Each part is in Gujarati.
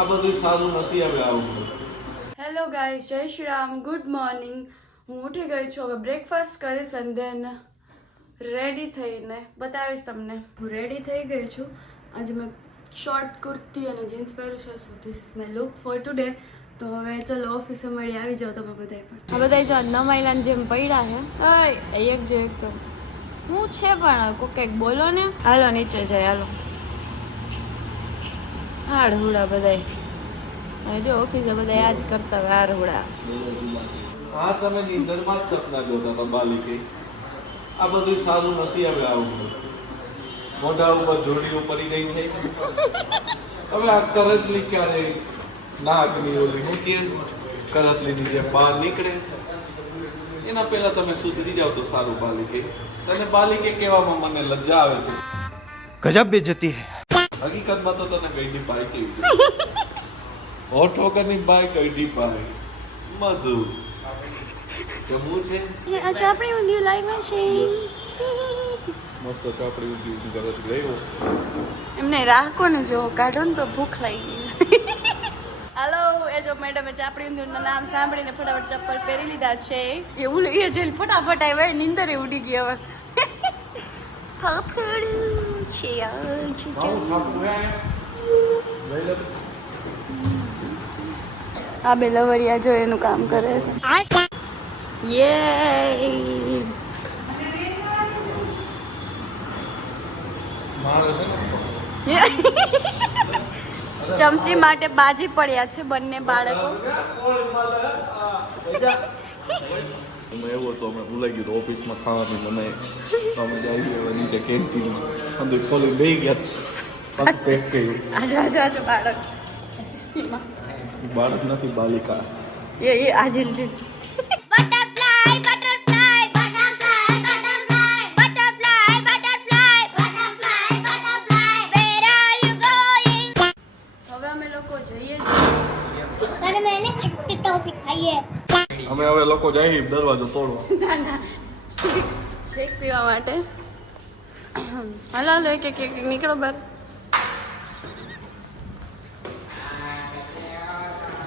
આ બધું સારું નથી હવે આવું. હેલો ગાઈઝ, જય શ્રી રામ, ગુડ મોર્નિંગ. હું ઉઠી ગઈ છું, હવે બ્રેકફાસ્ટ કરીશ અને દેન રેડી થઈને બતાવીશ તમને. હું રેડી થઈ ગઈ છું. આજે મેં શોર્ટ કુર્તી અને જીન્સ પહેર્યું છે. So this is my look four today. તો હવે ચલો ઓફિસે મળી આવી જાઓ તમે બધા પણ. આ બધા જો નમાઈલાને જેમ પડ્યા છે. એક જો એક તો હું છે પણ કોઈ કંઈક બોલો ને. હાલો નીચે જાય, હાલો. હાડ હુડા બધાય હવે જો ઓફિસે બધા યાદ કરતા હોય હારવડા. હા, તમે નીંદરમાં જ સપના જોતા હતા બાલિકે. આ બધું સારું નથી હવે આવું. મોઢા ઉપર જોડીઓ પડી ગઈ છે. હવે આ કરચલી ક્યારે નાગની ઓલી મૂકીએ કરચલીની જેમ બહાર નીકળે એના પહેલા તમે સુધરી જાવ તો સારું બાલિકે. તને બાલિકે કહેવામાં મને લજ્જા આવે છે. ગજબ બેइज्जती है. હકીકતમાં તો તને ગઈડી પાઈ કેવી હોઠ વગરની બાઈ ગઈડી પાઈ મધુ જમવું છે. અચ્છા આપણી ઊંધિયું લાવ્યા છે. મસ્ત ચાપડી ઊંધી ઊંધી કરે લેવો. એમને રાહ કોને જો કાઢો ને તો ભૂખ લાગી ગઈ. હાલો, એ જો મેડમે ચાપડી ઊંધિયું નામ સાંભળીને ફટાફટ ચપ્પલ પહેરી લીધા છે. એવું લઈએ જઈ ફટાફટ આવ્યા નીંદર એ ઉડી ગઈ હવે. આ બે લવરિયા જો એનું કામ કરે. યે ચમચી માટે બાજી પડ્યા છે બંને બાળકો. એવો તો અમે ભૂલાઈ ગયું ઓફિસમાં ખાવાનું મને અમે જઈએ નીચે કેન્ટીનમાં અંદર ખોલી લઈ ગયા પાછું પેક કર્યું. આજે બાળક બાળક નથી બાલિકા. એ આજે અમે હવે લોકો જઈએ દરવાજો તોડવા. ના શેક પીવા માટે. હાલો હાલો એક એક નીકળો બહાર.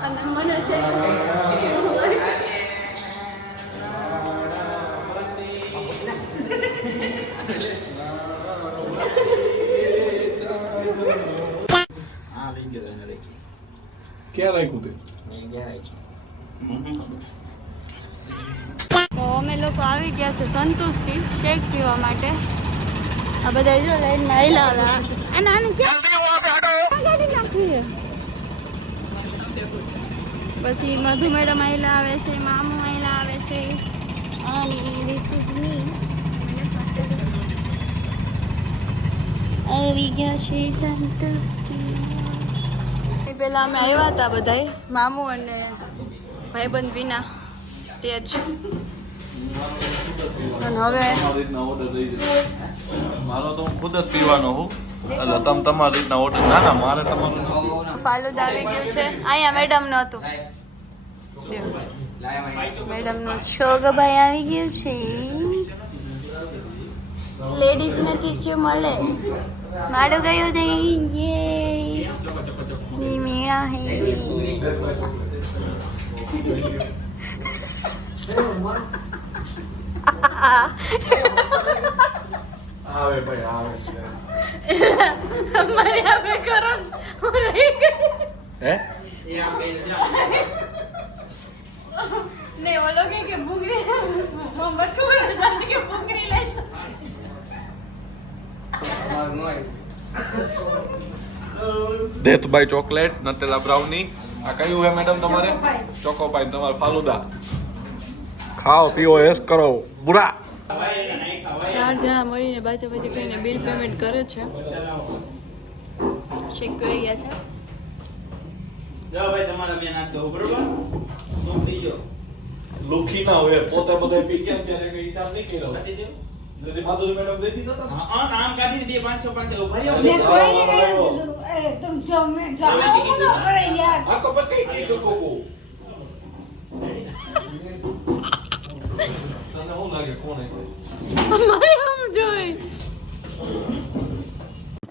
અને મને શેક ક્યાં રાખ્યું તે? તો અમે લોકો આવી ગયા છે સંતુષ્ટી શેક પીવા માટે. આ બધા જો લાઈનમાં આવેલા અને આને ક્યાં નાખી છે. પછી મધુ મેડમ આવેલા આવે છે, મામુ આવેલા આવે છે અને ધીસ ઇઝ મી. આવી ગયા છે સંતુષ્ટી. પહેલા અમે આવ્યા હતા બધા મામુ અને ભાઈબંધ વિના તે જ. અને હવે મારો તો હું ખુદ જ પીવાનો હું એટલે તમે તમારી રીતના ઓર્ડર. ના ના મારે તમારું ફાલુદ આવી ગયું છે. અહીંયા મેડમ નું હતું. મેડમ નું છોગભાઈ આવી ગયું છે. લેડીઝ નથી છે મળે મારું ગયું જઈ મેળા હે. આવે ભાઈ આવે અમારે આવે કરો હું રહી ગઈ. હે ને ઓલો કે ભૂંગળી મોહમ્મદ ખબર જાને કે ભૂંગળી લઈ. દેતભાઈ ચોકલેટ નટેલા બ્રાઉની. આ કયું હે મેડમ તમારે? ચોકોપાઈ. તમારે ફાલુદા. ખાઓ પીઓ એસ કરો બુરા. 4 જણા મળીને બાજુ બાજુ કહીને બિલ પેમેન્ટ કરે છે. ચેક કરી ગયા છે. જાઓ ભાઈ તમારે મેં નાખતો બરોબર શું થઈ ગયો લુખી ના હોય પોતે બધા પી ગયા ત્યારે કઈ હિસાબ નહીં કર્યો. કાઢી દો નથી માધુરી મેડમ દેતી હતા. હા નામ કાઢી દે 500 ભરી હા તો પકઈ કી કોકો. તને હું લાગે કોણ છે? અમારે આમ જોઈ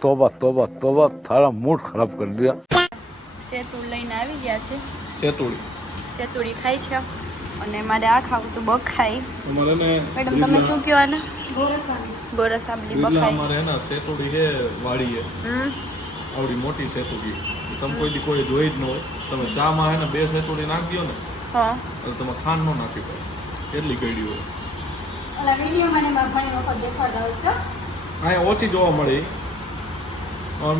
तौबा तौबा तौबा थारा मूड खराब कर दिया। સેતુળ લઈને આવી ગયા છે. સેતુડી સેતુડી ખાય છે અને મારે આ ખાવું તો બખાય. અમારે ને મેડમ તમે શું કહેવાના? ગોરસ આંબલી બખાય. અમારે ને સેતુડી છે વાડી છે આવડી મોટી સેતુડી. તમે કોઈ જોઈ જ ન હોય. તમે ચામાં હે ને 2 સેતુડી નાખી દો ને હા એટલે તમે ખાંડ ન નાખી પડે એટલી ગળી હોય. ઓલા વિડીયોમાં ને માં ઘણી વખત દેખાડતા હોય છે. અહીંયા ઓછી જોવા મળે.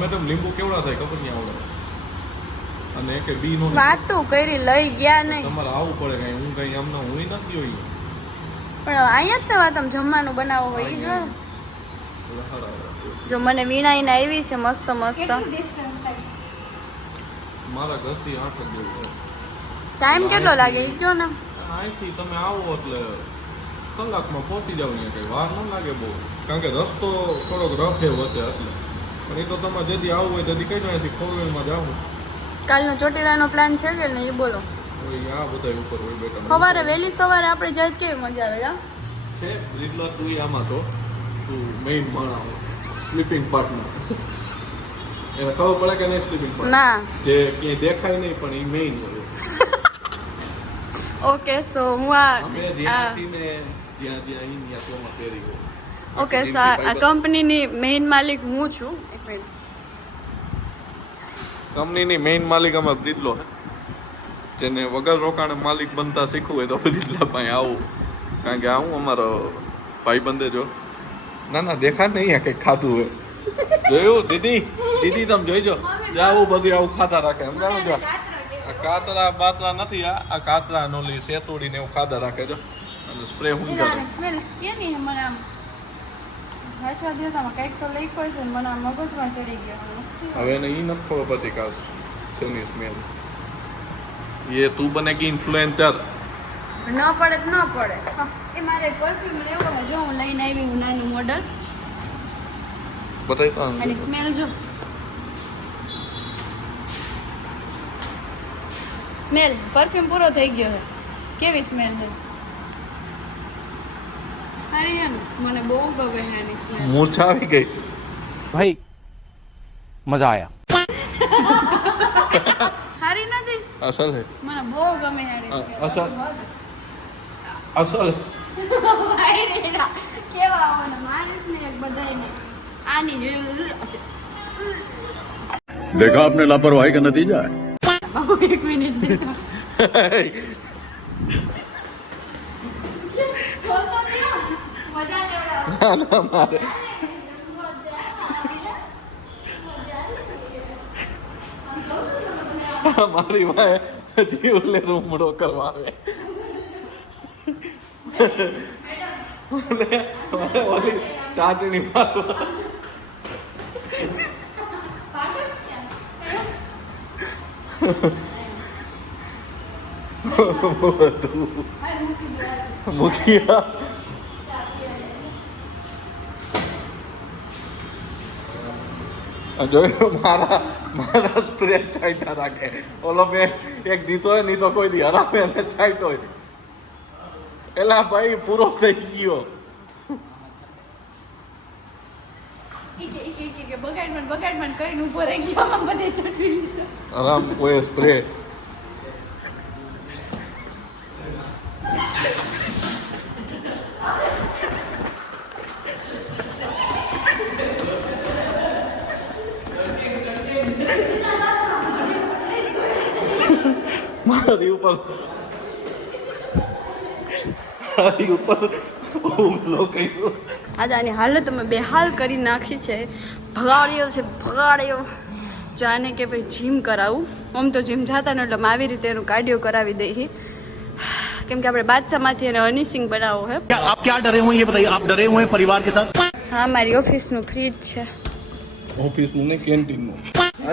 મેડમ લીંબુ કેવડા થાય ખબર નહીં આવડે અને કે બી નો વાત તો કરી લઈ ગયા નહીં તમારે આવવું પડે કઈ હું કઈ આમને હું નથી હોય પણ અહીંયા જ તો વાત આમ જમવાનું બનાવવું હોય ઈ જો. જો મને વીણાઈને આવી છે મસ્ત મસ્ત. મારા ઘરથી 8 જ જેવું છે. ટાઈમ કેટલો લાગે ઈ કયો ને. અહીંથી તમે આવો એટલે કલાકમાં પહોંચી જાવ. અહીંયા કઈ વાર ન લાગે બહુ કારણ કે રસ્તો થોડોક રફ છે વચ્ચે એટલે. પણ એ તો તમારે જેથી આવવું હોય તેથી કઈ અહીંથી 4-wheelમાં જાવ. કાલનો ચોટીલાનો પ્લાન છે કે નહીં એ બોલો. આ બધા ઉપર હોય બેટા સવારે વહેલી સવારે આપણે જાય તો કેવી મજા આવે જા છે રીતલા તું આમાં તો તું મેઇન માણસ સ્લીપિંગ પાર્ટનર એને ખબર પડે કે નહીં સ્લીપિંગ પાર્ટનર ના જે ક્યાંય દેખાય નહીં પણ એ મેઇન હોય. ઓકે સો હું અમે જ્યાંથી ને જ્યાં અહીંયા તોમાં પહેરી ગયો. ઓકે સો આ કંપનીની મેઇન માલિક હું છું. એક મિનિટ. કંપનીની મેઇન માલિક અમારો બ્રિડલો છે જેને વગર રોકાણે માલિક બનતા શીખવું હોય તો બ્રિડલા પાસે આવું કારણ કે આવું અમારો ભાઈબંધે જો ના દેખા નહીં કંઈક ખાતું હોય જોયું દીદી તમે જોઈજો આવું બધું આવું ખાતા રાખે સમજાણું જો આ કાતરા બાતરા નથી આ કાતરા નોલી સેતુડી ને એવું ખાતા રાખે જો અને સ્પ્રે હું કરે સ્મેલ કેની હે મને આમ વાંચવા દે તો કંઈક તો લખ્યું છે મને આમ મગજમાં ચડી ગયો. હવે એને એ નથી ખબર પડતી કાસ શેની સ્મેલ. ये तू बनेगी इन्फ्लुएंसर ન પડે તો ન પડે. એ મારે પરફ્યુમ લેવો છે જો હું લઈને આવી હું નાનું મોડલ बताई तो અને સ્મેલ જો સ્મેલ પરફ્યુમ પૂરો થઈ ગયો છે. કેવી સ્મેલ છે સારી છે ને મને બહુ ગમે છે એની સ્મેલ. मूर्छा આવી ગઈ भाई मजा आया. સારી નથી અસલ હે મને બહુ ગમે છે એની સ્મેલ. અસલ અસલ કેવા મને મારી સ્મેલ બધાયને આની देखा आपने लापरवाही का नतीजा है. એક મિનિટ દેખો મજા લેવડાવો. મારે મારી વાય જીવ લે રૂમડો કરવા આવે ઓલી ટાચણી મારવા મૂકી જોયું મારા સ્પ્રે ચાઈટા રાખે ઓલો મેં એક દીધો હોય નહીં તો કોઈ દી હરાવે એને ચાઈટો હોય એલા ભાઈ પૂરો થઈ ગયો બગાડમાં કરીને ઉભો રહી ગયો આમાં બધે ચટવી લીધો. આરામ કોઈ સ્પ્રે મારી ઉપર હુમલો કર્યો. આજે આની હાલત અમે બેહાલ કરી નાખી છે. ભગાડ્યો જાને કે ભાઈ જીમ કરાવું. આમ તો જીમ જતા ને એટલે આવી રીતે એનું કાર્ડિયો કરાવી દઈએ કેમ કે આપણે બાદશાહમાંથી એને હનીસિંગ બનાવવો છે. क्या आप क्या डरे हुए हैं ये बताइए. आप डरे हुए हैं परिवार के साथ. હા મારી ઓફિસનું ફ્રીજ છે. ઓફિસનું ને કેન્ટીનનું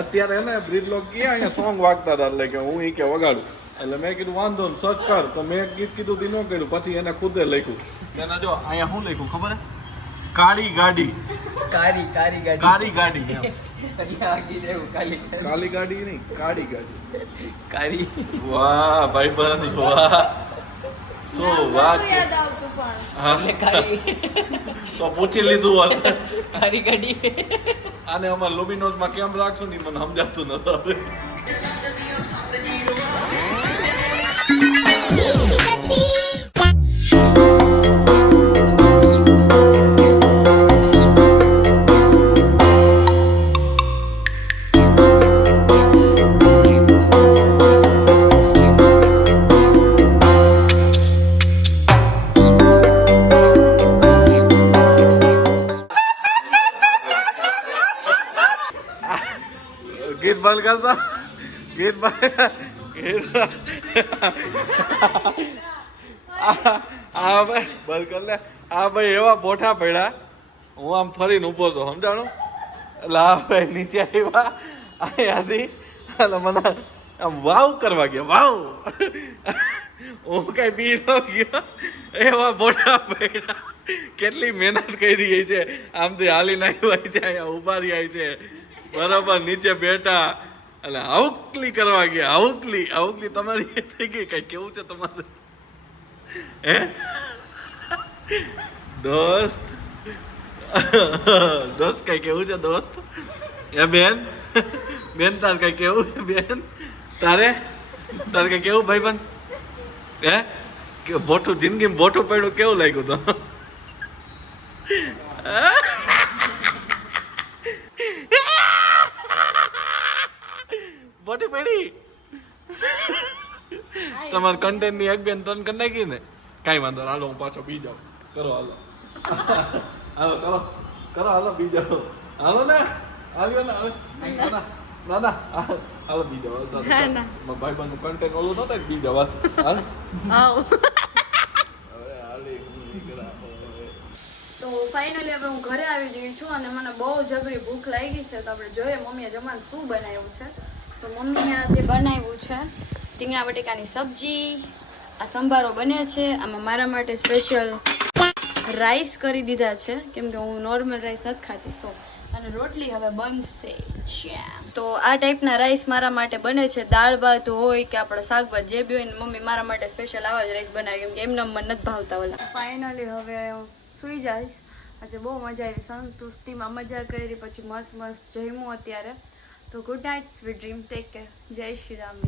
અત્યારે ને બ્રિજ લોક ગયા અહીંયા સોંગ વાગતા હતા એટલે કે હું ઈ કે વગાડું એટલે મેં કીધું વાંધો ને સર્ચ કર તો મેં ગીત કીધું તી ન કર્યું પછી એને ખુદે લખ્યું એને જો અહીંયા શું લખ્યું ખબર હે કાળી ગાડી કારી ગાડી કાળી ગાડી એમ. એટલે આગી દેવું કાલી કાળી ગાડી નહીં કાળી ગાડી કારી વાહ ભાઈબંધ વાહ શું વાત છે યાદ આવતું પણ હા એટલે કારી તો પૂછી લીધું હોત કારી ગાડી આને અમાર લોબિનોઝમાં કેમ રાખશું નહીં મને સમજાતું નથી બંધ કરતા ગીત આ ભાઈ બંધ કર લે. આ ભાઈ એવા બોઠા પડ્યા, હું આમ ફરીને ઊભો હતો, સમજાણું? એટલે આ ભાઈ નીચે આવ્યા અહીંયાથી, એટલે મને આમ વાવ કરવા ગયા, વાવ. હું કઈ બી ન ગયો, એવા બોઠા પડ્યા. કેટલી મહેનત કરી છે, આમથી હાલીને આવ્યા છે, અહીંયા ઉભા રહ્યા છે, બરાબર નીચે બેઠા, એટલે હાઉકલી કરવા ગયા. હાઉકલી તમારી થઈ ગઈ. કઈ કેવું છે તમારે? હે દોસ્ત કઈ કેવું છે દોસ્ત? એ બેન તાર કઈ કેવું છે બેન? તારે કઈ કેવું ભાઈબંધ? હે કે બોઠું જિંદગીમાં બોઠું પડ્યું કેવું લાગ્યું તો? બોઠી પડી તમારા કન્ટેન્ટ ની એક બેન તન કરી નાખી ને, કાંઈ વાંધો નહીં. હાલો હું પાછો બી જાઉં. કરો હાલો હાલો બી જાઓ. હાલો ને આવ્યો ને હવે ના હાલો બી જાઓ. ભાઈ બંધ કન્ટેન્ટ ઓલું નતા બી જાવ. હાલ તો ફાઇનલી હવે હું ઘરે આવી ગઈ છું અને મને બહુ જબરી ભૂખ લાગી છે. તો આપણે જોઈએ મમ્મીએ જમવાનું શું બનાવ્યું છે. તો મમ્મીએ આજે બનાવ્યું છે રીંગણા બટેકાની સબ્જી, આ સંભારો બને છે, આમાં મારા માટે સ્પેશિયલ રાઈસ કરી દીધા છે કેમ કે હું નોર્મલ રાઈસ નથી ખાતી, સો અને રોટલી હવે બનશે. તો આ ટાઈપના રાઈસ મારા માટે બને છે. દાળ ભાત હોય કે આપણે શાકભાત જે બી હોય ને મમ્મી મારા માટે સ્પેશિયલ આવા જ રાઈસ બનાવે કેમ કે એમને મને નથી ભાવતા ઓલા. ફાઇનલી હવે સુઈ જઈશ. આજે બહુ મજા આવી, સંતુષ્ટિમાં મજા કરી, પછી મસ્ત જમ્યું અત્યારે. તો good night, sweet dream, take care, જય શ્રી રામ.